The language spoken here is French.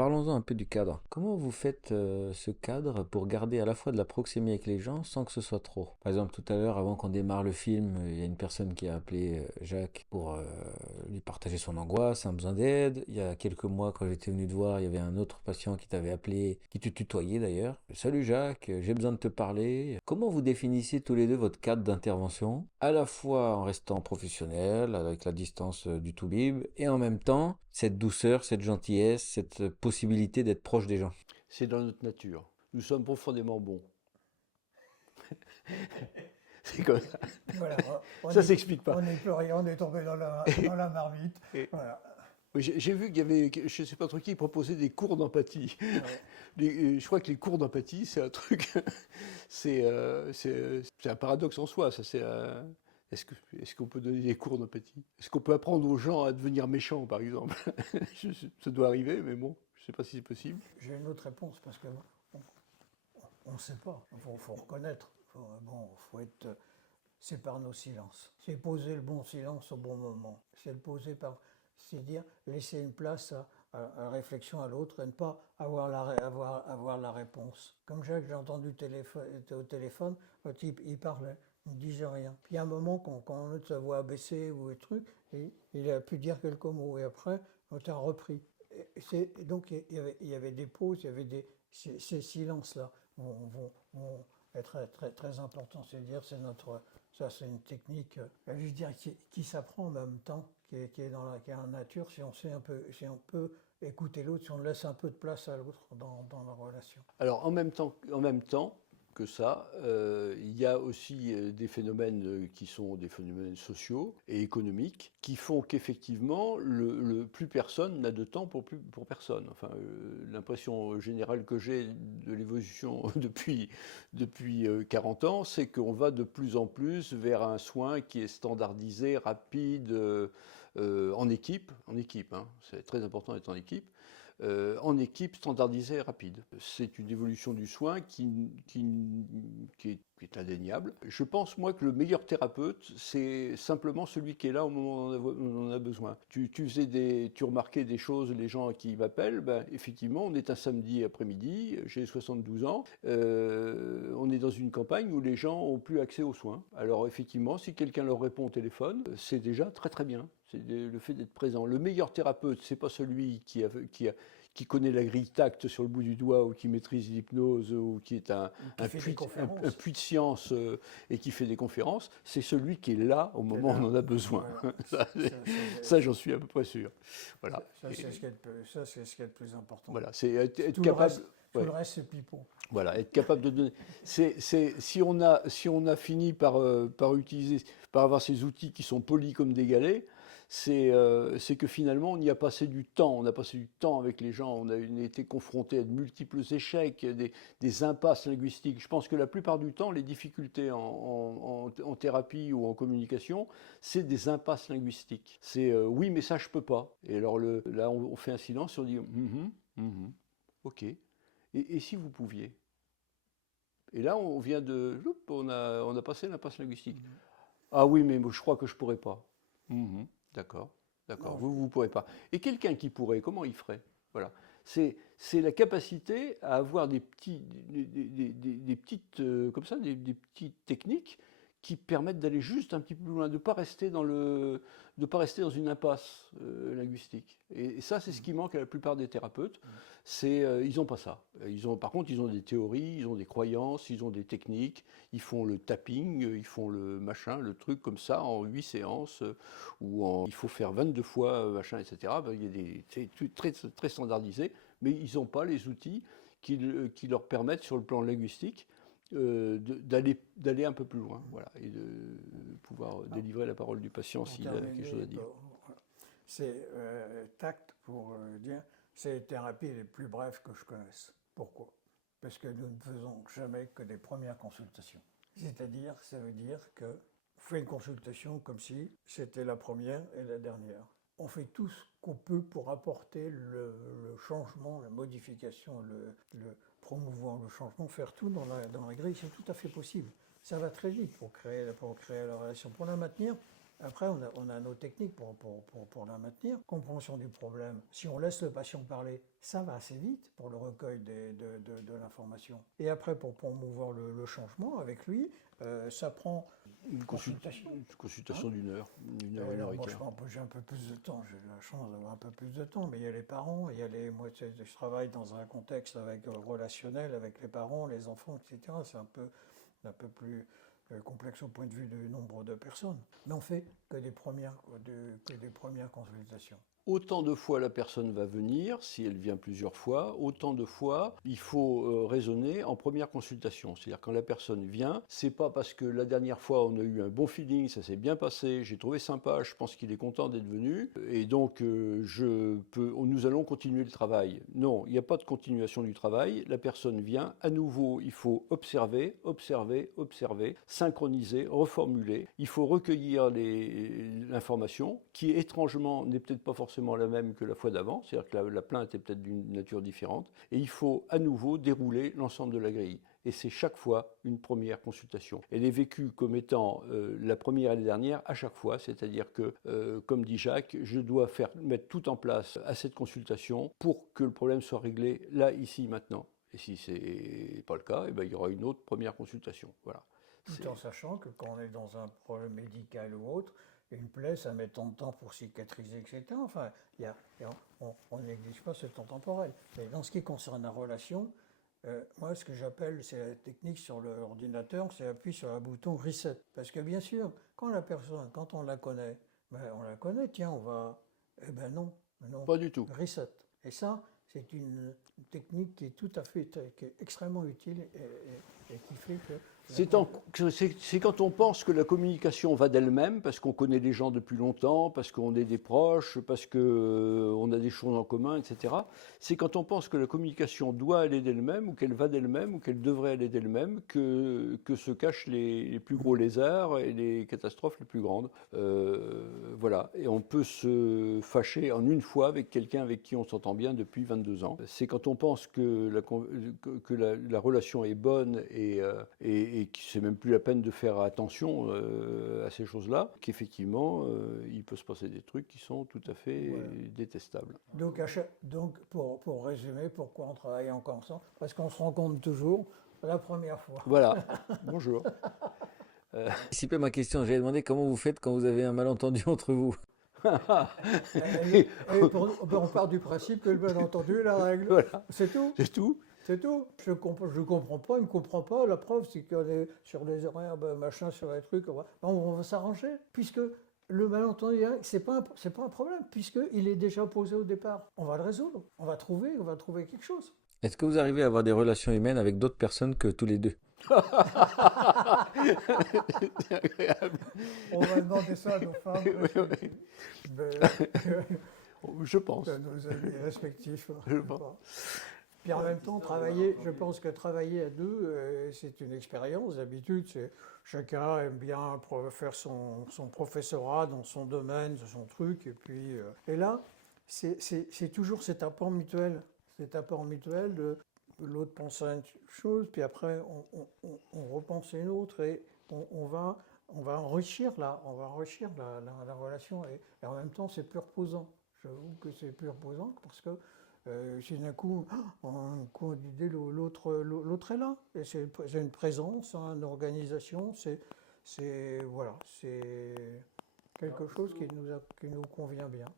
Parlons-en un peu du cadre. Comment vous faites ce cadre pour garder à la fois de la proximité avec les gens sans que ce soit trop? Par exemple, tout à l'heure, avant qu'on démarre le film, il y a une personne qui a appelé Jacques pour lui partager son angoisse, un besoin d'aide. Il y a quelques mois, quand j'étais venu te voir, il y avait un autre patient qui t'avait appelé, qui te tutoyait d'ailleurs. Salut Jacques, j'ai besoin de te parler. Comment vous définissez tous les deux votre cadre d'intervention, à la fois en restant professionnel, avec la distance du tout-bib, et en même temps, cette douceur, cette gentillesse, cette possibilité d'être proche des gens. C'est dans notre nature. Nous sommes profondément bons. C'est comme ça. Voilà, Ça s'explique pas. on n'est plus rien, on est tombé dans la marmite. Et Voilà. j'ai vu qu'il y avait, je ne sais pas trop qui, proposait des cours d'empathie. Ouais. Je crois que les cours d'empathie, c'est un truc, c'est un paradoxe en soi. Ça, est-ce qu'on peut donner des cours d'empathie? Est-ce qu'on peut apprendre aux gens à devenir méchants, par exemple? Ça doit arriver, mais bon, je ne sais pas si c'est possible. J'ai une autre réponse parce que on ne sait pas. Faut reconnaître. Faut être. C'est par nos silences. C'est poser le bon silence au bon moment. C'est dire laisser une place à la réflexion à l'autre et ne pas avoir la réponse. Comme Jacques, j'ai entendu au téléphone, le type, il parlait, il ne disait rien. Puis à un moment, quand on a sa voix baissée ou des trucs, il a pu dire quelques mots et après, on a repris. Et donc il y avait des pauses, il y avait ces silences-là vont être très importants. C'est-à-dire, c'est une technique, je dirais, qui s'apprend en même temps, qui est qui est en nature, si on peut écouter l'autre, si on laisse un peu de place à l'autre dans la relation. Alors, en même temps que ça, il y a aussi des phénomènes qui sont des phénomènes sociaux et économiques qui font qu'effectivement, plus personne n'a de temps pour personne. Enfin, l'impression générale que j'ai de l'évolution depuis 40 ans, c'est qu'on va de plus en plus vers un soin qui est standardisé, rapide, en équipe, hein. C'est très important d'être en équipe standardisée et rapide. C'est une évolution du soin qui est indéniable. Je pense, moi, que le meilleur thérapeute, c'est simplement celui qui est là au moment où on en a besoin. Tu remarquais des choses, les gens qui m'appellent, ben, effectivement, on est un samedi après-midi, j'ai 72 ans, on est dans une campagne où les gens ont plus accès aux soins. Alors, effectivement, si quelqu'un leur répond au téléphone, c'est déjà très très bien. C'est le fait d'être présent. Le meilleur thérapeute, c'est pas celui qui connaît la grille tact sur le bout du doigt ou qui maîtrise l'hypnose ou qui est un puits de science et qui fait des conférences. C'est celui qui est là au moment où on en a besoin. Voilà. Ça, j'en suis à peu près sûr. Voilà. C'est ce qui est le plus important. Voilà, c'est être Tout capable. Tout le reste, c'est pipeau. Voilà, être capable de donner. Si on a fini par avoir ces outils qui sont polis comme des galets, c'est que finalement on y a passé du temps. On a passé du temps avec les gens. On a été confronté à de multiples échecs, des impasses linguistiques. Je pense que la plupart du temps, les difficultés en thérapie ou en communication, c'est des impasses linguistiques. C'est oui, mais ça je peux pas. Et alors là, on fait un silence et on dit ok. Et si vous pouviez? Et là, on vient on a passé l'impasse linguistique. Ah oui, mais je crois que je pourrais pas. D'accord, d'accord. Non, Vous pourrez pas. Et quelqu'un qui pourrait, comment il ferait? Voilà. C'est la capacité à avoir des petites, comme ça, des petites techniques qui permettent d'aller juste un petit peu plus loin, de ne pas rester dans une impasse linguistique. Et ça, c'est ce qui manque à la plupart des thérapeutes. Ils n'ont pas ça. Par contre, ils ont des théories, ils ont des croyances, ils ont des techniques. Ils font le tapping, ils font le machin, le truc comme ça en 8 séances, il faut faire 22 fois machin, etc. Ben, il y a c'est très, très standardisé, mais ils n'ont pas les outils qui leur permettent, sur le plan linguistique, d'aller un peu plus loin, voilà, et de pouvoir délivrer la parole du patient pour s'il a quelque chose à dire. C'est tact pour dire, c'est les thérapies les plus brèves que je connaisse. Pourquoi? Parce que nous ne faisons jamais que des premières consultations. C'est-à-dire, ça veut dire que on fait une consultation comme si c'était la première et la dernière. On fait tout ce qu'on peut pour apporter le changement, la modification, promouvoir le changement, faire tout dans la grille, c'est tout à fait possible. Ça va très vite pour créer la relation. Pour la maintenir, Après, on a nos techniques pour la maintenir. Compréhension du problème. Si on laisse le patient parler, ça va assez vite pour le recueil de l'information. Et après, pour promouvoir le changement avec lui, ça prend Une consultation. consultation Hein? d'une heure, une heure et Moi, quart. j'ai un peu plus de temps, j'ai la chance d'avoir un peu plus de temps, mais il y a les parents, moi, je travaille dans un contexte relationnel avec les parents, les enfants, etc. C'est un peu plus complexe au point de vue du nombre de personnes. Mais on fait que des premières consultations. Autant de fois la personne va venir, si elle vient plusieurs fois, autant de fois il faut raisonner en première consultation. C'est-à-dire quand la personne vient, c'est pas parce que la dernière fois on a eu un bon feeling, ça s'est bien passé, j'ai trouvé sympa, je pense qu'il est content d'être venu, et donc nous allons continuer le travail. Non, il n'y a pas de continuation du travail, la personne vient, à nouveau il faut observer, observer, observer, synchroniser, reformuler, il faut recueillir l'information qui étrangement n'est peut-être pas forcément la même que la fois d'avant, c'est-à-dire que la plainte est peut-être d'une nature différente, et il faut à nouveau dérouler l'ensemble de la grille. Et c'est chaque fois une première consultation. Elle est vécue comme étant la première et la dernière à chaque fois, c'est-à-dire que, comme dit Jacques, je dois mettre tout en place à cette consultation pour que le problème soit réglé là, ici, maintenant. Et si ce n'est pas le cas, eh ben, il y aura une autre première consultation. Voilà. Tout en sachant que quand on est dans un problème médical ou autre, une plaie, ça met tant de temps pour cicatriser, etc. Enfin, on néglige pas ce temps temporel. Mais dans ce qui concerne la relation, moi, ce que j'appelle, c'est la technique sur l'ordinateur, c'est appuyer sur un bouton reset. Parce que bien sûr, quand on la connaît, ben, on la connaît, tiens, on va... Eh ben non, non, Pas du tout. reset. Et ça, c'est une technique qui est tout à fait, qui est extrêmement utile et qui fait que... C'est quand on pense que la communication va d'elle-même, parce qu'on connaît les gens depuis longtemps, parce qu'on est des proches, parce qu'on a des choses en commun, etc. C'est quand on pense que la communication doit aller d'elle-même, ou qu'elle va d'elle-même, ou qu'elle devrait aller d'elle-même, que se cachent les plus gros lézards et les catastrophes les plus grandes. Voilà. Et on peut se fâcher en une fois avec quelqu'un avec qui on s'entend bien depuis 22 ans. C'est quand on pense que la relation est bonne et que c'est même plus la peine de faire attention à ces choses-là, qu'effectivement, il peut se passer des trucs qui sont tout à fait détestables. Donc pour résumer, pourquoi on travaille encore ensemble? Parce qu'on se rencontre toujours la première fois. Voilà. Bonjour. Anticipez ma question, j'avais demandé comment vous faites quand vous avez un malentendu entre vous. On part du principe que le malentendu est la règle. Voilà. C'est tout. C'est tout. C'est tout. Je comprends pas, il me comprend pas. La preuve, c'est qu'on est sur les horaires, machin, sur les trucs. On va s'arranger, puisque le malentendu, c'est pas un problème, puisqu'il est déjà posé au départ. On va le résoudre. On va trouver quelque chose. Est-ce que vous arrivez à avoir des relations humaines avec d'autres personnes que tous les deux? C'est agréable. On va demander ça à nos femmes, Je pense. à nos amis respectifs. Je pense. Puis en même temps, je pense que travailler à deux, c'est une expérience. D'habitude, chacun aime bien faire son professorat dans son domaine, son truc. Et là, c'est toujours cet apport mutuel. Cet apport mutuel de l'autre pense à une chose, puis après, on repense à une autre et on va enrichir la relation. Et en même temps, c'est plus reposant. J'avoue que c'est plus reposant parce que si d'un coup, on dit l'autre est là. Et c'est une présence, une organisation, c'est quelque chose qui nous convient bien.